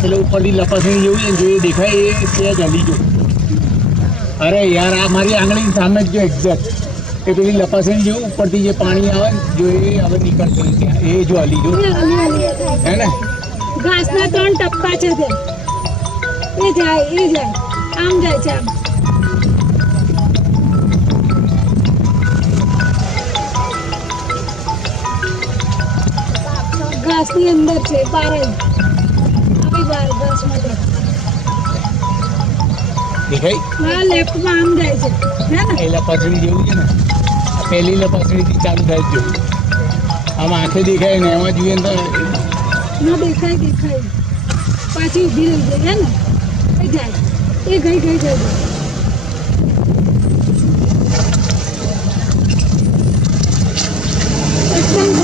પેલો ઉપરથી લપસણી જેવું છે જો એ દેખાય એ ત્યાં જલ્દી જો. અરે યાર આ મારી આંગળીની સામે જ જો એક્ઝેક્ટ એ પેલી લપસણી જેવું ઉપરથી જે પાણી આવે ને જો એ હવે નીકળશે ને ત્યાં એ જો હલી જો હે ને ઘાસના 3 ટપ્પા છે તે એ જાય આમ જાય છે આમ ઘાસની અંદર છે બહાર આવી બહાર ઘાસ માટે દેખાય હા લેફ્ટમાં આમ જાય છે હે ને એ લપસણી જેવું છે ને આ પહેલી લપસણીથી ચાલુ થાય જ જો આમ આંખે દેખાય ને એમાં જોઈએ ને તો ન દેખાય પાછી ઊભી રહી જાય હે ને એ જાય એ ગઈ એકદમ